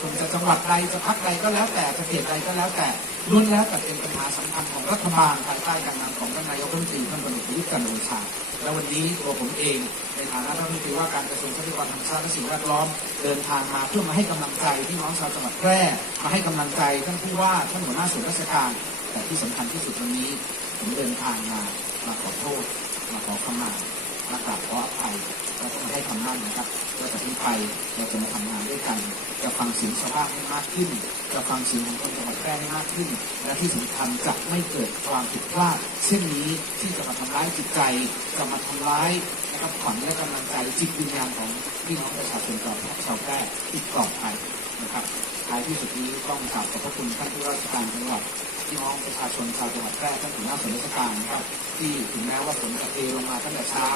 ส่วนจะจังหวัดใดจะพักใดก็แล้วแต่จะเขตใดก็แล้วแต่ล้วนแล้วแต่เป็นปัญหาสำคัญของรัฐบาลภายใต้การนำของท่านนายกรัฐมนตรีท่านพลเอกประยุทธ์จันทร์โอชาและวันนี้ตัวผมเองในฐานะรัฐมนตรีว่าการกระทรวงทรัพยากรธรรมชาติและสิ่งแวดล้อมเดินทางมาเพื่อมาให้กำลังใจพี่น้องชาวจังหวัดแพร่มาให้กำลังใจท่านผู้ว่าท่านหัวหน้าส่วนราชการ แต่ที่สำคัญที่สุดวันนี้ ผมเดินทางมามาขอโทษมาขอขมา มากราบขออภัยแล้วก็มาให้คำมั่นนะครับว่าจากนี้ไปเราจะมาทำงานด้วยกัน จะฟังเสียงชาวบ้านให้มากขึ้น จะฟังเสียงของคนจังหวัดแพร่ให้มากขึ้น และที่สำคัญจะไม่เกิดความผิดพลาดเช่นนี้ที่จะมาทำร้ายจิตใจ จะมาทำร้ายนะครับขวัญและกำลังใจจิตวิญญาณของพี่น้องประชาชนชาวชาวแพร่อีกต่อไปนะครับท้ายที่สุดนี้ต้องกราบขอบพระคุณท่านผู้ราชการจังหวัด พี่น้องประชาชนชาวจังหวัดแพร่ท่านหัวหน้าส่วนราชการนะครับ ที่ถึงแม้ว่าฝนจะเทลงมาตั้งแต่เช้า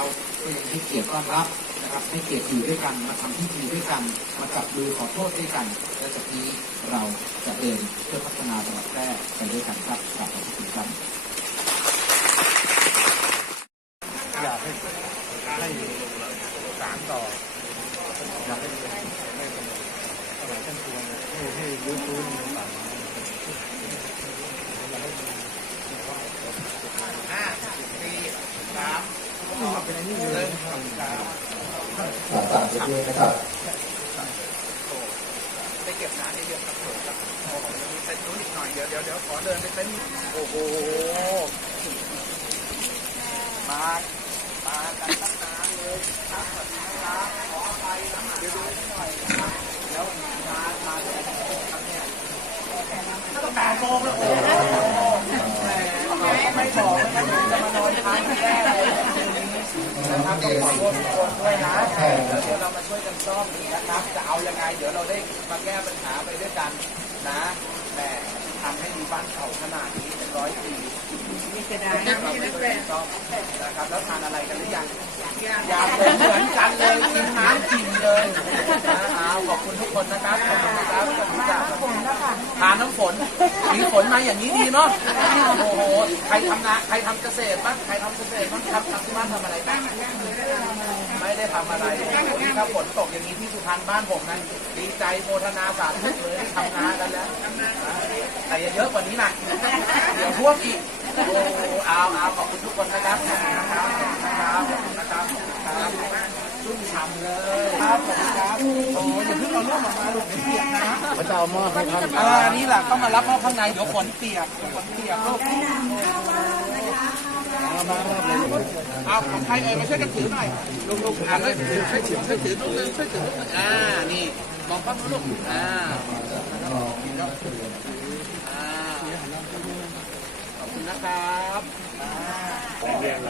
ก็ยังให้เกียรติต้อนรับนะครับให้เกียรติอยู่ด้วยกันมาทำพิธีด้วยกันมาจับมือขอโทษด้วยกัน และจากนี้เราจะเดินเพื่อพัฒนาจังหวัดแพร่ไปด้วยกันครับกราบขอบพระคุณครับอยากให้ให้สารต่ออยากให้ให้สมัยท่านควรให้ให้รื้อฟื้นป่าไม้ ห้าสี่สาม เป็นอันนี้เยต่างประเทศนะครับไปเก็บน้ำในเดือนครับผมครับโอ้โหมีเต็นนู้นอีกหน่อยเดี๋ยวเดี๋ยวเดี๋ยวขอเดินไปเต็นโอ้โหมามากันตั้งนานเลยครับสวัสดีครับขออภัยนะเดี๋ยวดูหน่อยนะครับแล้วมามาและคนครับเนี่ยตั้งแต่โมงแล้วโอ้โหแหมไม่บอกนะจะมานอนค้างที่แรกเลย นะครับต้องขอโทษทุกคนด้วยนะแล้วเดี๋ยวเรามาช่วยกันซ่อมนะครับ จะเอายังไง เดี๋ยวเราได้มาแก้ปัญหาไปด้วยกันนะแต่ำให้มีบ้านเก่าขนาดนี้เป็นร้อยปีนี่จะด้เราไม่ช่วยกันซ่อมนะครับแล้วทานอะไรกันหรือยังอยากผมเหมือนกันเลยกินน้ำกินเลยนะเอาขอบคุณทุกคนนะครับขอบคุณนะครับขอบคุณจากทานน้ำฝนมีฝนมาอย่างนี้ดีเนาะโอ้โหใครทำนาใครทำเกษตรบ้างใครทำเกษตรบ้างครับทำที่บ้านทำอะไรบ้าง ไม่ได้ทำอะไรถ้าฝนตกอย่างนี้ที่สุพรรณบ้านผมนั้นดีใจโมทนาสาธุเลยได้ทำงานกันแล้วแต่อย่าเยอะกว่านี้นะเดี๋ยวท่วมอีกโอ้เอาเอาขอบคุณทุกคนนะครับนะครับนะครับนะครับครับชุ่มฉ่ำเลยครับขอบคุณครับโอ้อย่าเพิ่งเอาร่มออกมาลูกเดี๋ยวเปียกนะพระเจ้ามอบให้ท่านอ่านี่แหละต้องมารับเข้าข้างในเดี๋ยวฝนเปียกเดี๋ยวฝนเปียกลูก เอาของใครเอ่ยมาช่วยกันถือหน่อยลูกๆอ่าเลยช่วยถือช่วยถือลูกนึงช่วยถือลูกนึงอ่านี่มองปั๊บลูกอ่าขอบคุณนะครับเรียนเล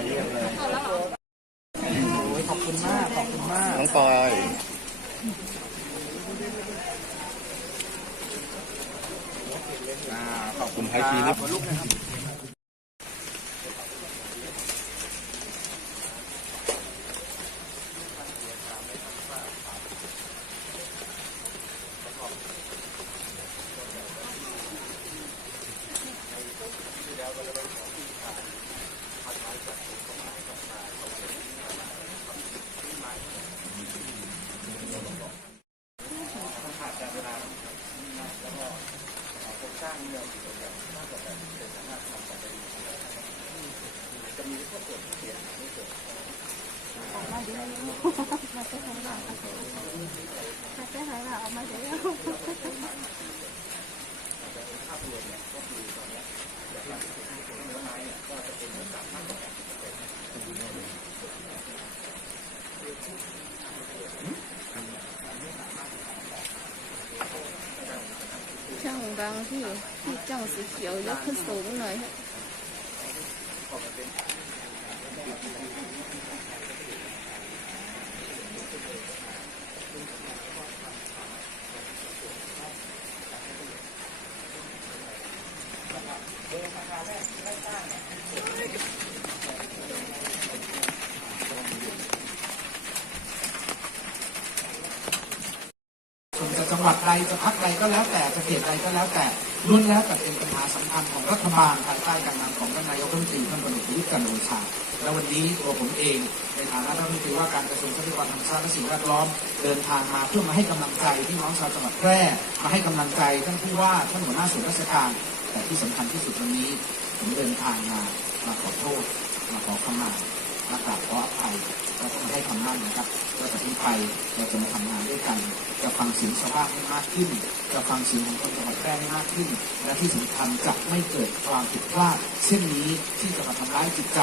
ยขอบคุณมากขอบคุณมากน้องปอยอ่าขอบคุณไทยทีนิลูกนะครับ ช่างบางที่ที่จ้องสีเขียวยกขึ้นสูงหน่อย ส่วนจะจังหวัดใด จะพัก ใดก็แล้วแต่จะเขตใดก็แล้วแต่ล้วนแล้วแต่เป็นปัญหาสำคัญของรัฐบาลภายใต้การนำของท่านนายกรัฐมนตรีท่านพลเอกประยุทธ์จันทร์โอชาและวันนี้ตัวผมเอง ในฐานะรัฐมนตรีว่าการกระทรวงทรัพยากรธรรมชาติและสิ่งแวดล้อมเดินทางมาเพื่อมาให้กำลังใจพี่น้องชาวจังหวัดแพร่มาให้กำลังใจท่านผู้ว่าท่านหัวหน้าส่วนราชการ แต่ที่สำคัญที่สุดวันนี้ ผมเดินทางมามาขอโทษมาขอขมา มากราบขออภัยและก็มาให้คำมั่นนะครับว่าจากนี้ไปเราจะมาทำงานด้วยกัน จะฟังเสียงชาวบ้านให้มากขึ้น จะฟังเสียงของคนจังหวัดแพร่ให้มากขึ้น และที่สำคัญจะไม่เกิดความผิดพลาดเช่นนี้ที่จะมาทำร้ายจิตใจ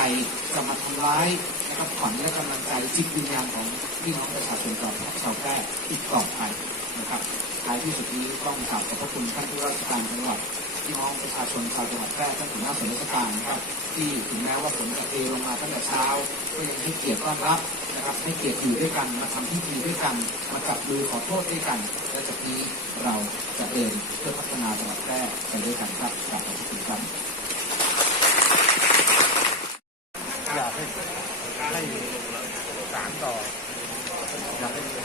จะมาทำร้ายนะครับขวัญและกำลังใจจิตวิญญาณของพี่น้องประชาชนชาวชาวแพร่อีกต่อไป นะครับท้ายที่สุดนี้ต้องกราบขอบพระคุณท่านผู้ราชการจังหวัดพี่น้องประชาชนชาวจังหวัดแพร่ท่านหัวหน้าส่วนราชการนะครับที่ถึงแม้ว่าฝนจะเทลงมาตั้งแต่เช้าก็ยังให้เกียรติต้อนรับนะครับให้เกียรติอยู่ด้วยกันมาทำพิธีด้วยกันมาจับมือขอโทษด้วยกัน และจากนี้เราจะเดินเพื่อพัฒนาจังหวัดแพร่ไปด้วยกันครับกราบขอบพระคุณครับอยากให้ให้สารต่ออยากให้ส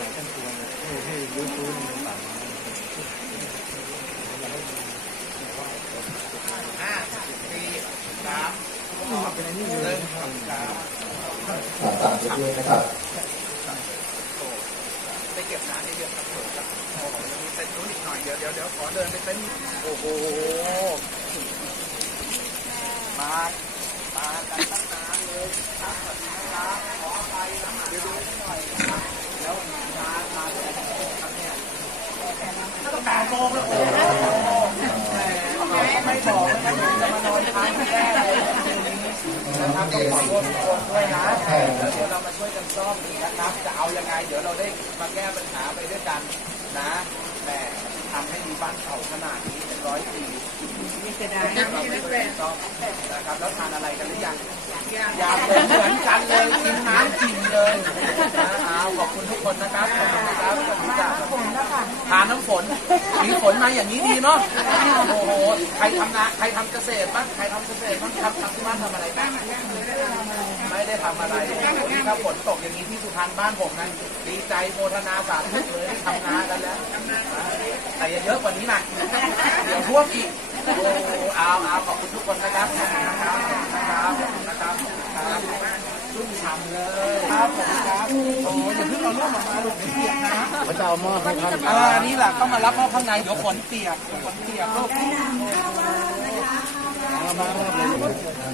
มัยท่านควร ยื้อฟื้นในป่าไม้ห้าสี่สามสองหนึ่งสองสามต่างประเทศนะครับไปเก็บน้ำเยอะๆครับผมครับโอ้โหมีเต็นท์นู้นอีกหน่อยเดี๋ยวเดี๋ยวเดี๋ยวขอเดินไปเต็นท์โอ้โหมามากันตั้งนานเลยครัดีครับขอไปนะเดี๋ยวดูให้หน่อย นะครับแล้วมามาแต่ครับเนี่ยตั้งแต่แปดโมงแล้วโอ้โหแหมไม่บอกว่าจะมานอนค้างที่แรกเลยนะครับต้องขอโทษทุกคนด้วยนะเดี๋ยวเรามาช่วยกันซ่อมนะครับ จะเอายังไง เดี๋ยวเราได้มาแก้ปัญหาไปด้วยกันนะแหมทำให้มีบ้านเก่าขนาดนี้เป็นร้อยปีนี่เสียดายนะไม่ได้ซ่อม นะครับ แล้วทานอะไรกันหรือยังอยากเหมือนเหมือนกันเลยกินน้ำกินเลยนะเอาขอบคุณทุกคนนะครับขอบคุณนะครับขอบคุณจ้าทานน้ำฝนมีฝนมาอย่างนี้ดีเนาะโอ้โหใครทำนาใครทำเกษตรบ้างใครทำเกษตรบ้างทำทำที่บ้านทำอะไรบ้างไม่ได้ทำอะไรถ้าฝนตกอย่างนี้ที่สุพรรณบ้านผมนะดีใจโมทนาสาธุเลยทำนากันแล้วแต่อย่าเยอะกว่านี้นะเดี๋ยวท่วมอีก เอาเอาขอบคุณทุกคนนะครับขอบคุณนะครับขอบคุณนะครับนะครับชุ่มฉ่ำเลยครับผมครับโอ้ยอย่าเพิ่งเอาลูกออกมาลูกเดี๋ยวเปียกนะพระเจ้ามอบให้ท่านเออนี่แหละต้องมารับมอบข้างในเดี๋ยวฝนเปียกฝนเปียกลูกเอามา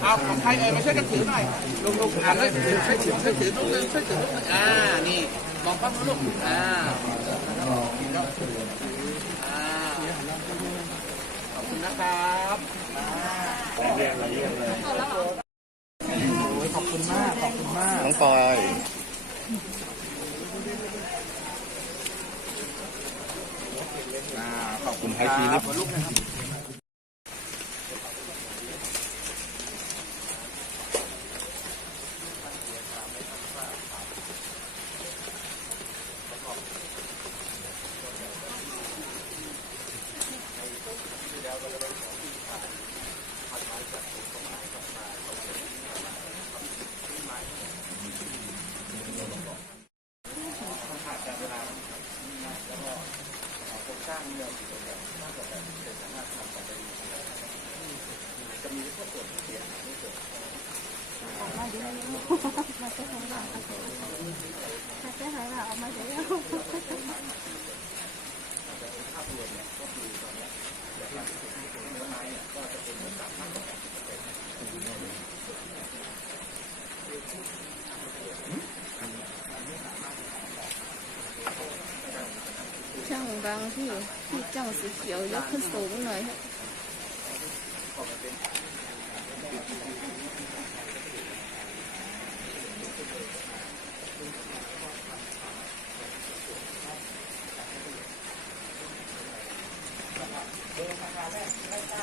เอาของใครเอ่ยมาช่วยกันถือหน่อยลูกๆอ่านเลยช่วยถือช่วยถือลูกนึงช่วยถือลูกนึงอ่านี่มองปั๊บลูกอ่าอ่าขอบคุณนะครับโอ้ย ขอบคุณมาก ขอบคุณมาก น้องปอยอ่าขอบคุคุณณไทยทีนิลูกนะครับ ช่างบางที่ที่จ้องสีเขียวยกขึ้นสูงหน่อย เดินทางแรกไม่ได้